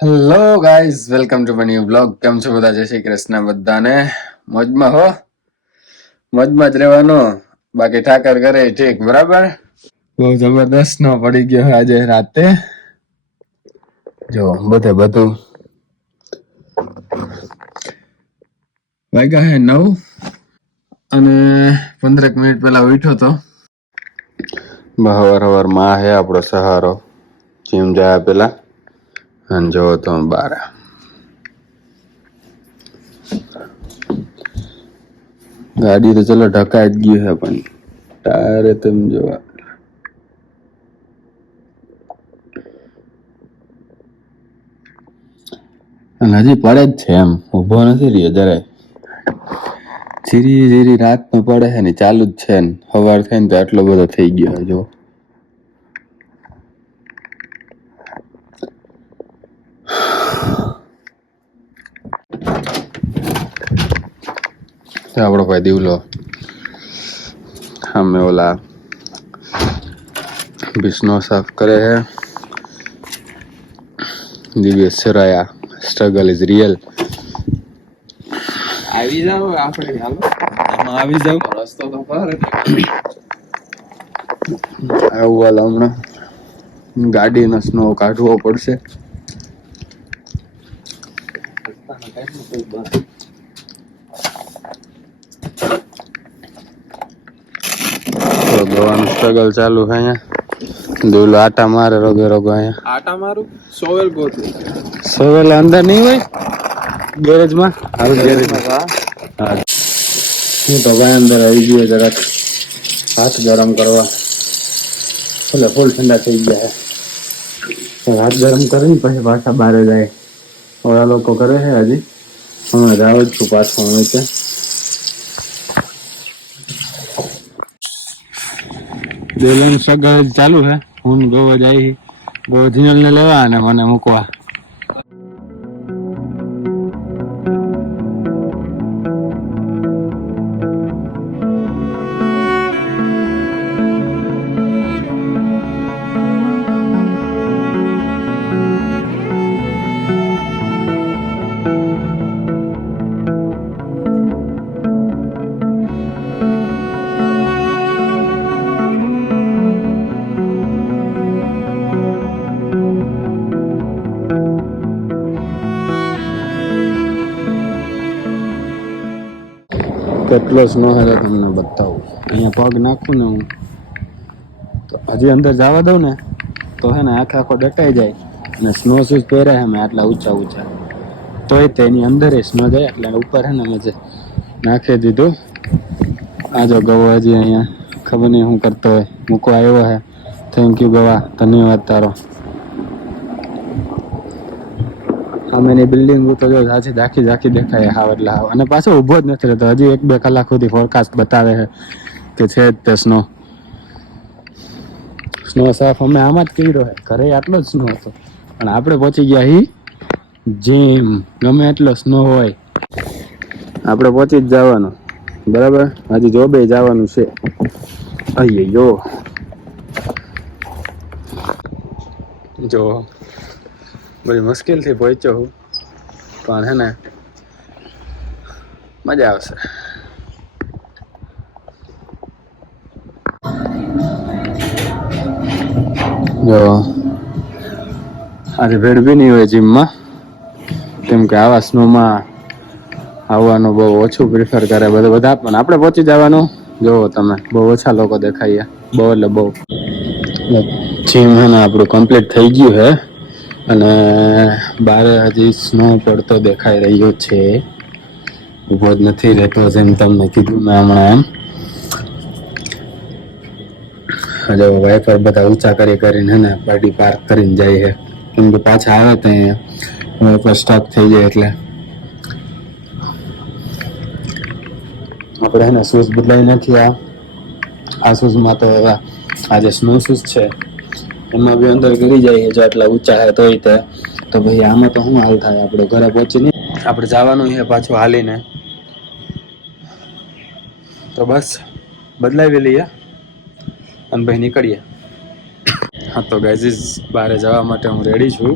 Hello guys, welcome to my new blog. કેમ છો બધા? જય શ્રી કૃષ્ણ બધાને. મોજમાં હો, મોજમાં જ રહેવાનો, બાકી ઠાકર કરે ઠીક. બરાબર. બહુ જબરદસ્ત નો પડી ગયો આજે રાતે. જો બધું વાગ્યા હે 9 અને 15 મિનિટ પહેલા ઉઠ્યો તો. હવાર માં હે આપણો સહારો. જીમ જાય પેલા અને જો તો બાર ગાડી તો ચલો ઢકાઈ જ ગયું હે, પણ ટાયર તેમ જોવા અને હજી પડે જ છે. એમ ઉભો નથી રહ્યો જરાય. ધીરી રાત નો પડે છે ને ચાલુ જ છે ને સવાર થાય ને તો આટલો બધો થઈ ગયો. જો આપણો ભાઈ દીવલો અમે ઓલા બિસ્નો સાફ કરે છે. દિવ્ય સરાયા, સ્ટ્રગલ ઇઝ રિયલ. આવી જાવ આપણે, હાલો આમાં આવી જાવ. રસ્તો તો બહાર આવું હાલ હમણાં ગાડીનો સ્નો કાઢવો પડશે. તો દવાનું સ્ટ્રગલ ચાલુ છે અહીંયા. દોલો આટા મારે રોગે અહીંયા. આટા મારું સોવેલ ગોતું. સોવેલ અંદર નહીં હોય ગેરેજમાં. હારું ગેરેજમાં. હા હું તો ભાઈ અંદર આવી ગયો જરાક હાથ ગરમ કરવા. એટલે ફૂલ ઠંડા થઈ ગયા છે. હાથ ગરમ કરીને પછી પાછા બહાર જાય. ઓલા લોકો કરે છે હજી. હમણાં જાવ જ છું પાછો. હવે ત્યાં બેલેન્સ સગા ચાલુ છે. હું ગોવા જાય ઓરિજિનલ ને લેવા અને મને મૂકવા. કેટલો સ્નો હે તમને બતાવું. અહીંયા પગ નાખું ને હું તો હજી અંદર જવા દઉં ને તો હે ને આખો ડટાઈ જાય. અને સ્નો શૂઝ પહેર્યા હે મેં આટલા ઊંચા તોય તેની અંદર સ્નો જાય. એટલે ઉપર હે ને મેં જે નાખી દીધું. આ જો ગવો હજી અહીંયા ખબર નહીં શું કરતો હોય. મૂકવા આવ્યો હે. થેન્ક યુ ગવા, ધન્યવાદ તારો. સામેની બિલ્ડિંગ તો જો ઝાંખી દેખાય હાવ એટલે હાવ. અને પાછો ઊભો જ નથી રહેતો. હજી 1-2 કલાક સુધી ફોરકાસ્ટ બતાવે છે કે છે જ તે સ્નો સાફ. અમે આમાં જ કર્યો છે. ઘરે આટલો જ સ્નો હતો પણ આપણે પહોંચી ગયા હી જીમ. ગમે એટલો સ્નો હોય આપણે પહોંચી જ જવાનું. બરાબર. હજી જોબે જવાનું છે. અయ్యయ్యో જો બધી મુશ્કેલથી પહોંચ્યો હું, પણ હે ને મજા આવશે. જો આજે ભીડ બી નહીં હોય જીમમાં, કેમ કે આવા સ્નોમાં આવવાનું બહુ ઓછું પ્રિફર કરે બધા. પણ આપણે પહોંચી જવાનું. જોવો તમે બહુ ઓછા લોકો દેખાય. બહુ એટલે બહુ. જીમ હે ને આપણું કમ્પ્લીટ થઈ ગયું હે અને બારે હજી સ્નો પડતો દેખાઈ રહ્યો છે. ઉભો જ નથી રહેતો જેમ તમને કીધું મેં હમણાં. એમ જો વાઇફર બધા ઊંચા કરીને હે ને ગાડી પાર્ક કરીને જાય છે. કેમ કે પાછા આવે તો વાઇફર સ્ટક થઈ જાય. એટલે આપણે હે ને શૂઝ બદલાઈ નથી. આ શૂઝમાં તો આ જે સ્નો શૂઝ છે એમાં બી અંદર ગરી જાય જો આટલા ઊંચા હે તોય તે. તો ભાઈ આમાં તો શું હાલ થાય. આપણે ઘરે પહોંચી નહીં. આપણે જવાનું છે પાછું હાલીને. તો બસ બદલાવી લઈએ અને ભાઈ નીકળીએ. હા તો ગાઈઝ બહાર જવા માટે હું રેડી છું.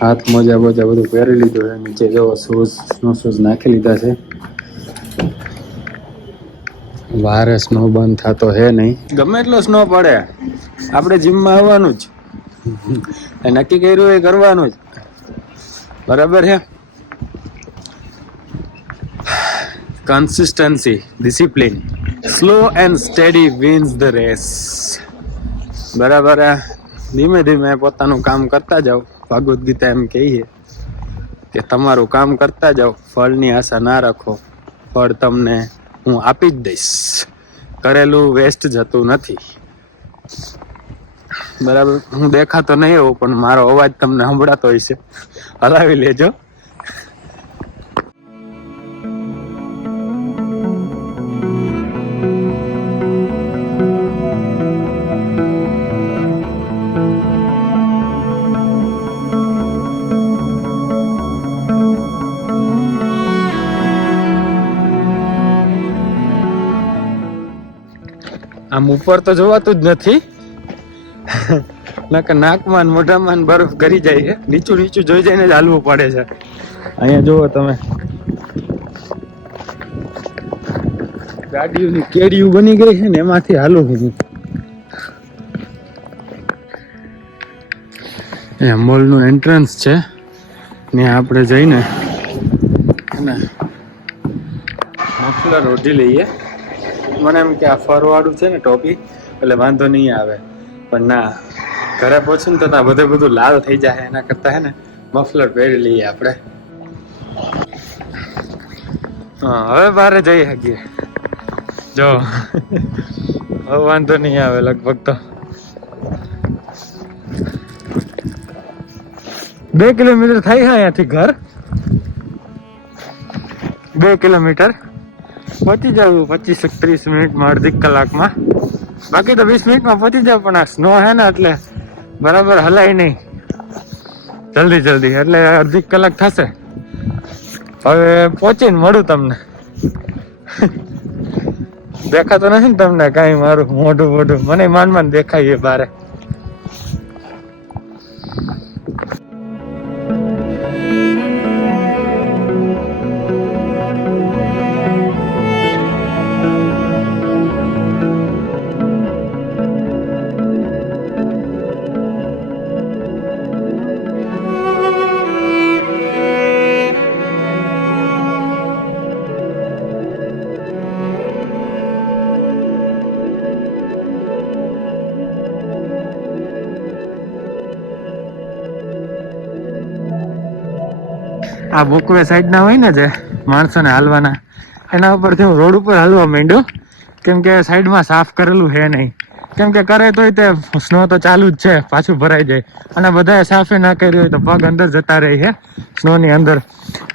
હાથ મોજા બોજા બધું પહેરી લીધું છે. નીચે જવો શૂઝ નાખી લીધા છે. વારે સ્નો બંધ થતો હે નહીં. ગમે એટલો સ્નો પડે આપણે જીમમાં આવવાનું જ. નક્કી કર્યું એ કરવાનું જ. બરાબર છે. Consistency, discipline, slow and steady wins the race. બરાબર હે. ધીમે ધીમે પોતાનું કામ કરતા જાઓ. ભગવદ્ ગીતા એમ કહીએ કે તમારું કામ કરતા જાઓ, ફળની આશા ના રાખો, ફળ તમને હું આપી જ દઈશ. કરેલું વેસ્ટ જતું નથી. બરાબર. હું દેખાતો નહીં એવું, પણ મારો અવાજ તમને સંભળાતો હોય છે. હલાવી લેજો. આમ ઉપર તો જોવાતું જ નથી. નાકમાં મોઢામાં બરફ ગરી જાય છે. નીચું જોઈ જઈને જ હાલવું પડે છે. અહીંયા જુઓ તમે, ગાડીઓની કેડીઓ બની ગઈ છે ને એમાંથી હાલું છું. એ મોલનું એન્ટ્રન્સ છે. ત્યાં આપણે જઈને મફલર ઓઢી લઈએ. મને એમ કે આ ફરવાળું છે ને ટોપી, એટલે વાંધો નહીં આવે. પણ ના, ઘરે પહોંચીને તો બધું લાલ થઈ જાય. એના કરતા હે ને મફલર પહેરી લઈએ આપણે. હા, હવે બહાર જઈ શકીએ. જો હવે વાંધો નહીં આવે લગભગ તો. 2 કિલોમીટર થાય છે અહીંયાથી ઘર. 2 કિલોમીટર પહોંચી જવું 25-30 મિનિટમાં, અડધી કલાકમાં. બાકી તો 20 મિનિટમાં પહોંચી જાવ. પણ આ સ્નો હે ને એટલે બરાબર હલાય નહીં જલ્દી. એટલે અડધી કલાક થશે. હવે પહોંચીને મળું તમને. દેખાતો નથી ને તમને કાંઈ મારું મોઢું? મને માંડ દેખાય એ બારે. આ બોકવે સાઈડ ના હોય ને જે માણસોને હાલવાના, એના ઉપરથી હું રોડ ઉપર હાલવા માંડ્યો. કેમ કે સાઈડમાં સાફ કરેલું હે નહીં. કેમ કે કરે તોય તે સ્નો તો ચાલુ જ છે, પાછું ભરાઈ જાય. અને બધાએ સાફે ના કર્યું હોય તો પગ અંદર જતા રહી છે સ્નોની અંદર.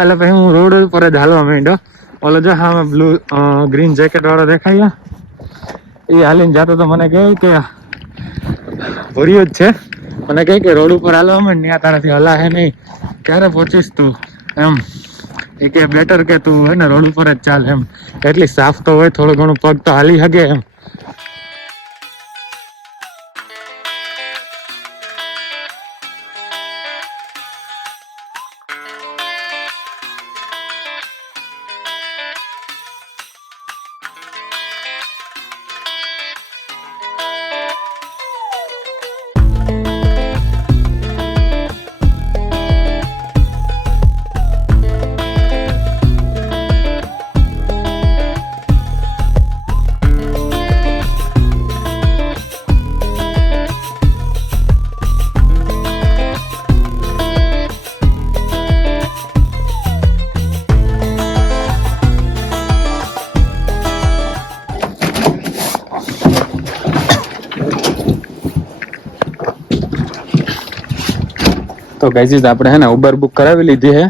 એટલે પછી હું રોડ ઉપર જ હાલવા માંડ્યો. ઓલો જો હા ગ્રીન જેકેટ વાળો દેખાય, એ હાલીને જતો તો મને કહે કે ભર્યો જ છે. મને કહે કે રોડ ઉપર હાલવા માંડ, ત્યાં તારાથી હલાહે નહીં, ક્યારે પહોંચીશ તું એમ. એ કે બેટર કે તું હે ને રોડ ઉપર જ ચાલ એમ. એટલી સાફ તો હોય, થોડું ઘણું પગ તો હાલી શકે એમ. તો ગાઈઝ આપણે હે ને ઉબર બુક કરાવી લીધી છે.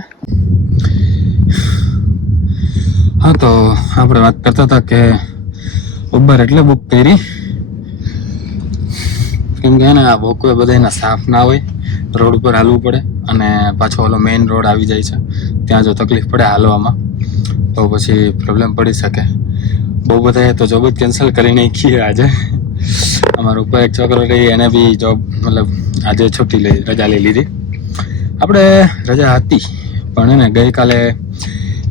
હા, તો આપણે વાત કરતા હતા કે ઉબર એટલે બુક કરી કેમ કે હે ને આ વોકવે બધા સાફ ના હોય, રોડ ઉપર હાલવું પડે. અને પાછો ઓલો મેઇન રોડ આવી જાય છે, ત્યાં જો તકલીફ પડે હાલવામાં તો પછી પ્રોબ્લેમ પડી શકે. બહુ બધા તો જોબ જ કેન્સલ કરી નાખીએ આજે. અમારો ઉપર એક છોકરો રહી, એને બી જોબ મતલબ આજે છૂટી રજા લઈ લીધી. આપણે રજા હતી પણ એને ગઈકાલે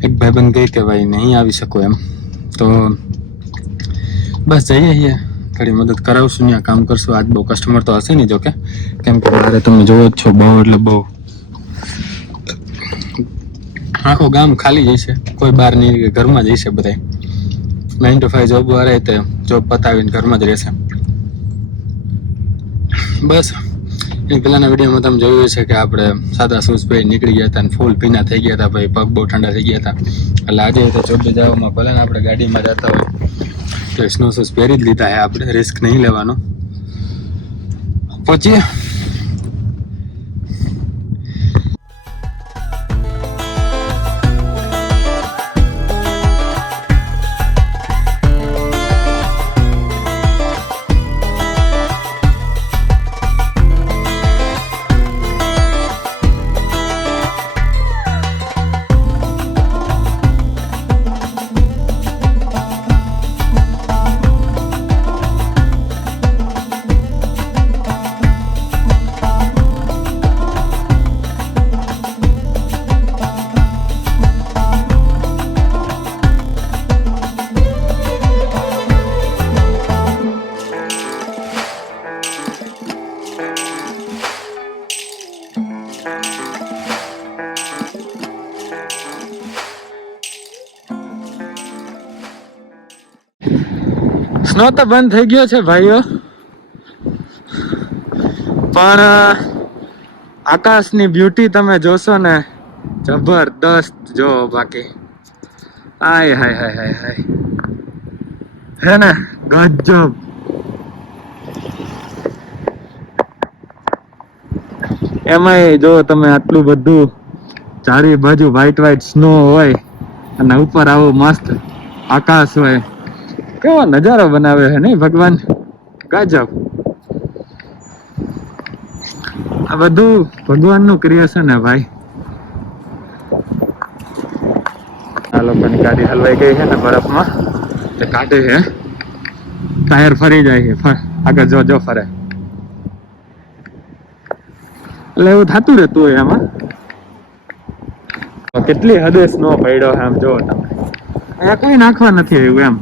એક ભાઈબંધ કહી કે ભાઈ નહીં આવી શકો એમ, તો બસ જઈએ છીએ, થોડી મદદ કરાવશું, ત્યાં કામ કરશું. આજ બહુ કસ્ટમર તો હશે નહીં જોકે, કેમ કે મારે તમે જોવો જ છો બહુ એટલે બહુ આખું ગામ ખાલી જશે, કોઈ બહાર નહીં, ઘરમાં જશે બધા. 9 to 5 જોબ વાળા તે જોબ પતાવીને ઘરમાં જ રહેશે. બસ એ પહેલાના વિડીયોમાં તમે જોયું છે કે આપણે સાદા શૂઝ પહેરી નીકળી ગયા હતા અને ફૂલ ભીના થઈ ગયા હતા ભાઈ, પગ બહુ ઠંડા થઈ ગયા હતા. એટલે આજે તો જોબે જવામાં ભલે ને આપણે ગાડીમાં જતા હોય તો સ્નો શૂઝ પહેરી જ લીધા છે આપણે, રિસ્ક નહીં લેવાનો. પહોંચીએ. સ્નો તો બંધ થઈ ગયો છે ભાઈઓ, પણ આકાશની બ્યુટી તમે જોશો ને જબરદસ્ત જો. બાકી આય હાય હાય હાય હાય હે ને ગજબ. એમાંય જો તમે આટલું બધું ચારે બાજુ વ્હાઈટ સ્નો હોય અને ઉપર આવું મસ્ત આકાશ હોય, કેવો નજારો બનાવે છે નહીં ભગવાન, ગજબ. આ બધું ભગવાનનું ક્રિએશન હે ભાઈ. આ લોકોની ગાડી હલવાઈ ગઈ છે ને બરફમાં, તે કાઢે છે, ટાયર ફરી જાય છે, આગળ જો ફરે, એટલે એવું થતું રહેતું હોય એમાં. કેટલી હદે સ્નો પડ્યો છે આમ જોવો તમે, અહીંયા કઈ નાખવા નથી આવ્યું એમ.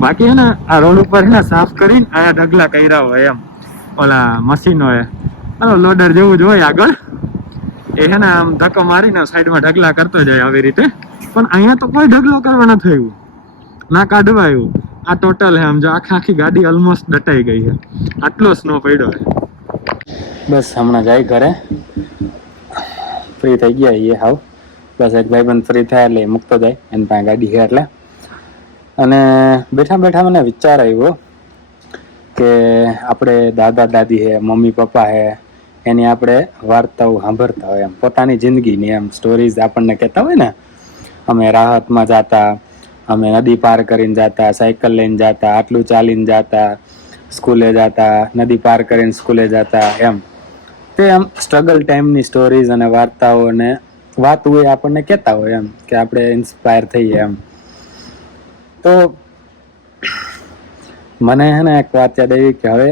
બાકી હે ને આ રોડ ઉપર છે ને સાફ કરીને આયા ઢગલા કર્યા હોય એમ, ઓલા મશીનો એ લોડર જેવું જ હોય આગળ, એ છે ને આમ ધક્કો મારીને સાઈડમાં ઢગલા કરતો જાય આવી રીતે. પણ અહીંયા તો કોઈ ઢગલો કરવા નથી થયું, ના કાઢવાયું. આ ટોટલ હે આમ જો આખી ગાડી ઓલમોસ્ટ દટાઈ ગઈ છે, આટલો સ્નો પડ્યો છે. બસ હમણાં જાય ઘરે, ફ્રી થઈ ગયા એ હાવ. બસ એક ભાઈબંધ ફ્રી થાય એટલે મૂકતો જાય, એની પાસે ગાડી છે એટલે. અને બેઠા બેઠા મને વિચાર આવ્યો કે આપણે દાદા દાદી હે, મમ્મી પપ્પા હે, એની આપણે વાર્તાઓ સાંભળતા હોય એમ, પોતાની જિંદગીની એમ સ્ટોરીઝ આપણને કહેતા હોય ને. અમે રાહતમાં જાતા, અમે નદી પાર કરીને જાતા, સાયકલ લઈને જાતા, આટલું ચાલીને જાતા, સ્કૂલે જાતા, નદી પાર કરીને સ્કૂલે જાતા એમ. તે આમ સ્ટ્રગલ ટાઈમની સ્ટોરીઝ અને વાર્તાઓ અને વાતો એ આપણને કહેતા હોય એમ, કે આપણે ઇન્સ્પાયર થઈએ એમ. તો મને હે ને એક વાત યાદ આવી કે હવે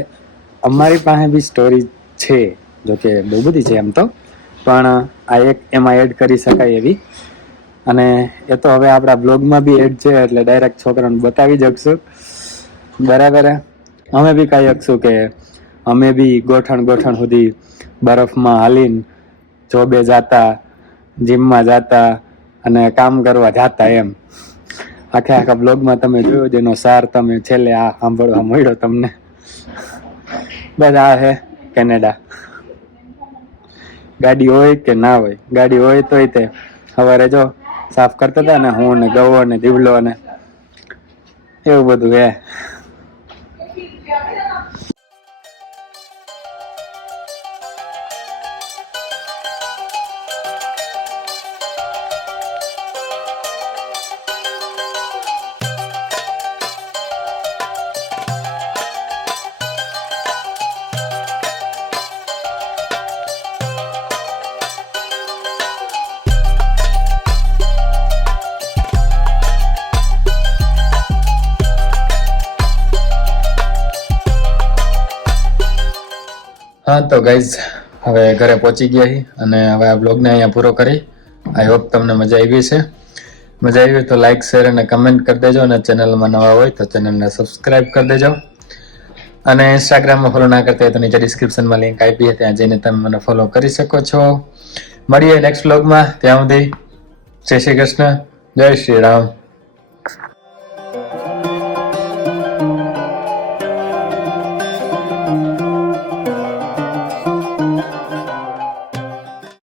અમારી પાસે બી સ્ટોરી છે, જોકે બહુ બધી છે એમ તો, પણ આ એક એમાં એડ કરી શકાય એવી. અને એ તો હવે આપણા બ્લોગમાં બી એડ છે, એટલે ડાયરેક્ટ છોકરાને બતાવી શકશું. બરાબર. અમે બી કહી શકશું કે અમે બી ગોઠણ સુધી બરફમાં હાલીને જોબે જાતા, જીમમાં જાતા અને કામ કરવા જાતા એમ. આખા બ્લોગમાં તમે જોયો, જેનો સાર તમે છેલ્લે આ સાંભળવા મળ્યો તમને. બસ આ હે કેનેડા. ગાડી હોય કે ના હોય, ગાડી હોય તોય તે સવારે જો સાફ કરતા હતા ને, હું ને ગવો ને દીવલો ને એવું બધું હે. હા તો ગાઈઝ હવે ઘરે પહોંચી ગયા છીએ અને હવે આ બ્લોગને અહીંયા પૂરો કરી. આઈ હોપ તમને મજા આવી છે. મજા આવી તો લાઈક શેર અને કમેન્ટ કરી દેજો અને ચેનલમાં નવા હોય તો ચેનલને સબસ્ક્રાઇબ કરી દેજો અને ઇન્સ્ટાગ્રામમાં ફોલો ના કરતા હોય તો નીચે ડિસ્ક્રિપ્શનમાં લિંક આપી છે, ત્યાં જઈને તમે મને ફોલો કરી શકો છો. મળીએ નેક્સ્ટ બ્લોગમાં. ત્યાં સુધી જય શ્રી કૃષ્ણ, જય શ્રી રામ.